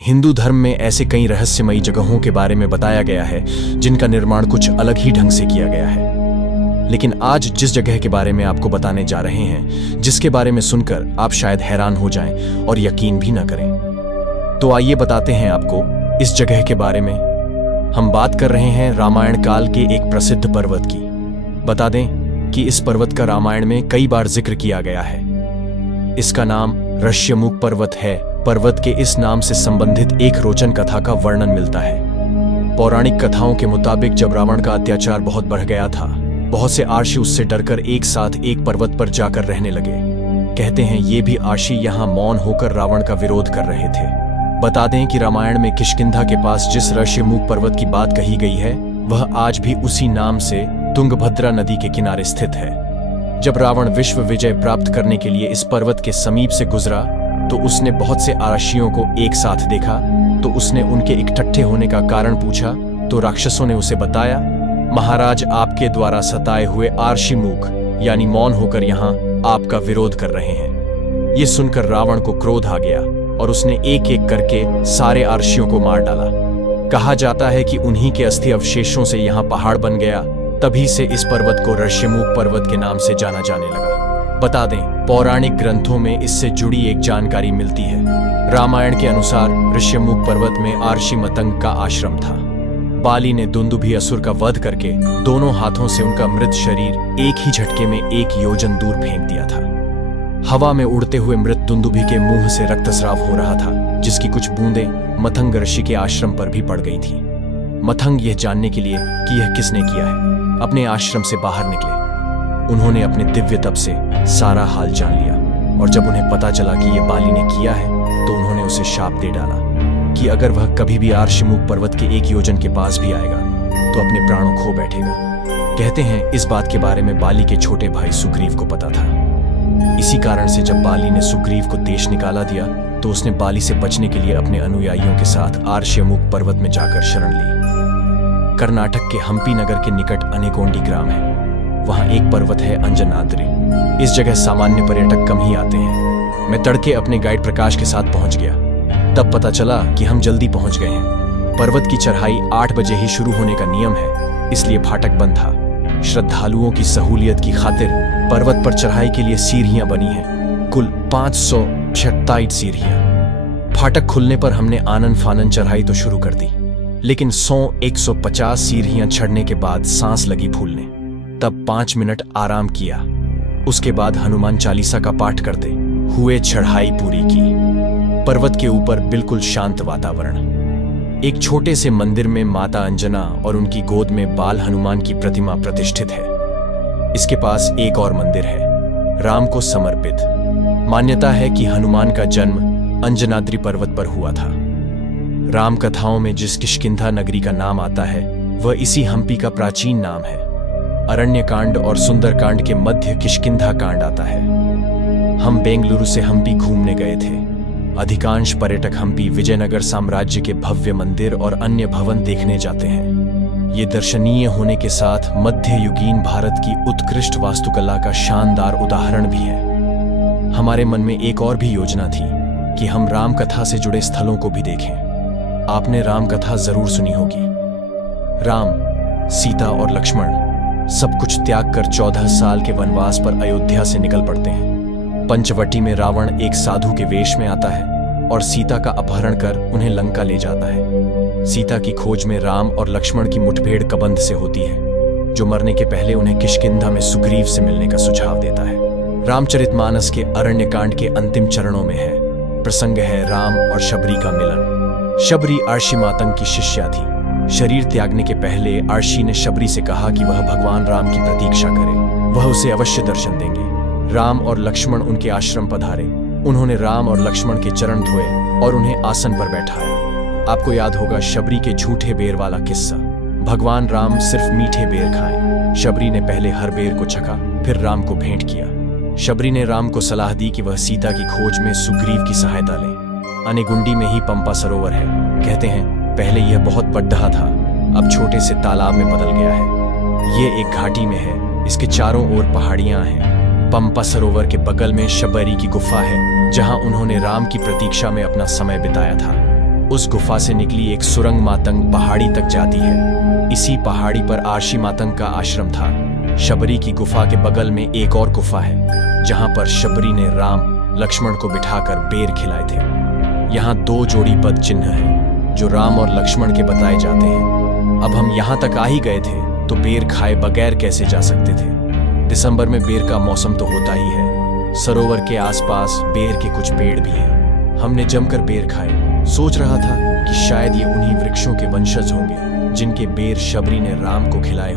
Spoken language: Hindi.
हिंदू धर्म में ऐसे कई रहस्यमयी जगहों के बारे में बताया गया है जिनका निर्माण कुछ अलग ही ढंग से किया गया है। लेकिन आज जिस जगह के बारे में आपको बताने जा रहे हैं, जिसके बारे में सुनकर आप शायद हैरान हो जाएं और यकीन भी ना करें, तो आइए बताते हैं आपको इस जगह के बारे में। हम बात कर रहे हैं रामायण काल के एक प्रसिद्ध पर्वत की। बता दें कि इस पर्वत का रामायण में कई बार जिक्र किया गया है। इसका नाम ऋष्यमुख पर्वत है। पर्वत के इस नाम से संबंधित एक रोचन कथा का वर्णन मिलता है। पौराणिक कथाओं के मुताबिक जब रावण का अत्याचार बहुत बढ़ गया था, बहुत से आर्षि उससे डरकर एक साथ एक पर्वत पर जाकर रहने लगे। कहते हैं ये भी आर्षि यहाँ मौन होकर रावण का विरोध कर रहे थे। बता दें कि रामायण में किष्किंधा के पास जिस ऋष्यमुख पर्वत की बात कही गई है, वह आज भी उसी नाम से तुंगभद्रा नदी के किनारे स्थित है। जब रावण विश्व विजय प्राप्त करने के लिए इस पर्वत के समीप से गुजरा तो उसने बहुत से आर्षियों को एक साथ देखा। तो उसने उनके इकट्ठे होने का कारण पूछा तो राक्षसों ने उसे बताया, महाराज आपके द्वारा सताए हुए आर्षि मूक यानी मौन होकर यहाँ आपका विरोध कर रहे हैं। ये सुनकर रावण को क्रोध आ गया और उसने एक एक करके सारे आर्षियों को मार डाला। कहा जाता है कि उन्हीं के अस्थि अवशेषों से यहाँ पहाड़ बन गया। तभी से इस पर्वत को ऋष्यमुख पर्वत के नाम से जाना जाने लगा। बता दें, पौराणिक ग्रंथों में इससे जुड़ी एक जानकारी मिलती है। रामायण के अनुसार ऋष्यमुख पर्वत में आर्षि मतंग का आश्रम था। बाली ने दुंदुभि असुर का वध करके दोनों हाथों से उनका मृत शरीर एक ही झटके में 1 योजन दूर फेंक दिया था। हवा में उड़ते हुए मृत दुंदुभि के मुंह से रक्तस्राव हो रहा था, जिसकी कुछ बूंदें मतंग ऋषि के आश्रम पर भी पड़ गई थी। मतंग यह जानने के लिए कि यह किसने किया है, अपने आश्रम से बाहर निकले। उन्होंने अपने दिव्य तप से सारा हाल जान लिया और जब उन्हें पता चला कि यह बाली ने किया है तो उन्होंने उसे शाप दे डाला कि अगर वह कभी भी ऋष्यमुख पर्वत के 1 योजन के पास भी आएगा तो अपने प्राणों खो बैठेगा। कहते हैं इस बात के बारे में बाली के छोटे भाई सुग्रीव को पता था। इसी कारण से जब बाली ने सुग्रीव को देश निकाला दिया तो उसने बाली से बचने के लिए अपने अनुयायियों के साथ ऋष्यमुख पर्वत में जाकर शरण ली। कर्नाटक के हम्पी नगर के निकट अनेकोंडी ग्राम है। वहां एक पर्वत है अंजनाद्रि। इस जगह सामान्य पर्यटक कम ही आते हैं। मैं तड़के अपने गाइड प्रकाश के साथ पहुंच गया। तब पता चला कि हम जल्दी पहुंच गए हैं। पर्वत की चढ़ाई 8 बजे ही शुरू होने का नियम है, इसलिए फाटक बंद था। श्रद्धालुओं की सहूलियत की खातिर पर्वत पर चढ़ाई के लिए सीढ़ियां बनी हैं, कुल 527 सीढ़ियां। फाटक खुलने पर हमने आनन फानन चढ़ाई तो शुरू कर दी, लेकिन 150 सीढ़ियां चढ़ने के बाद सांस लगी फूलने। तब 5 मिनट आराम किया। उसके बाद हनुमान चालीसा का पाठ करते हुए चढ़ाई पूरी की। पर्वत के ऊपर बिल्कुल शांत वातावरण। एक छोटे से मंदिर में माता अंजना और उनकी गोद में बाल हनुमान की प्रतिमा प्रतिष्ठित है। इसके पास एक और मंदिर है, राम को समर्पित। मान्यता है कि हनुमान का जन्म अंजनाद्रि पर्वत पर हुआ था। राम कथाओं में जिस किष्किंधा नगरी का नाम आता है वह इसी हम्पी का प्राचीन नाम है। अरण्य कांड और सुंदर कांड के मध्य किष्किंधा कांड आता है। हम बेंगलुरु से हम्पी घूमने गए थे। अधिकांश पर्यटक हम्पी विजयनगर साम्राज्य के भव्य मंदिर और अन्य भवन देखने जाते हैं। ये दर्शनीय होने के साथ मध्ययुगीन भारत की उत्कृष्ट वास्तुकला का शानदार उदाहरण भी है। हमारे मन में एक और भी योजना थी कि हम राम कथा से जुड़े स्थलों को भी देखें। आपने राम कथा जरूर सुनी होगी। राम, सीता और लक्ष्मण सब कुछ त्याग कर 14 साल के वनवास पर अयोध्या से निकल पड़ते हैं। पंचवटी में रावण एक साधु के वेश में आता है और सीता का अपहरण कर उन्हें लंका ले जाता है। सीता की खोज में राम और लक्ष्मण की मुठभेड़ कबंध से होती है, जो मरने के पहले उन्हें किष्किंधा में सुग्रीव से मिलने का सुझाव देता है। रामचरितमानस के अरण्य कांड के अंतिम चरणों में है। प्रसंग है राम और शबरी का मिलन। शबरी आर्षि मातंग की शिष्या थी। शरीर त्यागने के पहले आर्षि ने शबरी से कहा कि वह भगवान राम की प्रतीक्षा करे, वह उसे अवश्य दर्शन देंगे। राम और लक्ष्मण उनके आश्रम पधारे। उन्होंने राम और लक्ष्मण के चरण धोए और उन्हें आसन पर बैठाया। आपको याद होगा शबरी के झूठे बेर वाला किस्सा। भगवान राम सिर्फ मीठे बेर खाएं। शबरी ने पहले हर बेर को चखा, फिर राम को भेंट किया। शबरी ने राम को सलाह दी कि वह सीता की खोज में सुग्रीव की सहायता ले। अनेगुंडी में ही पंपा सरोवर है। कहते हैं पहले यह बहुत बड़ा था, अब छोटे से तालाब में बदल गया है। ये एक घाटी में है, इसके चारों ओर पहाड़ियां हैं। पंपा सरोवर के बगल में शबरी की गुफा है, जहां उन्होंने राम की प्रतीक्षा में अपना समय बिताया था। उस गुफा से निकली एक सुरंग मातंग पहाड़ी तक जाती है। इसी पहाड़ी पर आर्षि मातंग का आश्रम था। शबरी की गुफा के बगल में एक और गुफा है जहां पर शबरी ने राम लक्ष्मण को बिठाकर बेर खिलाए थे। यहाँ 2 जोड़ी पद चिन्ह हैं जो राम और लक्ष्मण के बताए जाते हैं। अब हम यहाँ तक आ ही गए थे तो बेर खाए बगैर कैसे जा सकते थे। दिसंबर में बेर का मौसम तो होता ही है। सरोवर के आसपास बेर के कुछ पेड़ भी हैं। हमने जमकर बेर खाए। सोच रहा था कि शायद ये उन्हीं वृक्षों के वंशज होंगे जिनके बेर शबरी ने राम को खिलाए।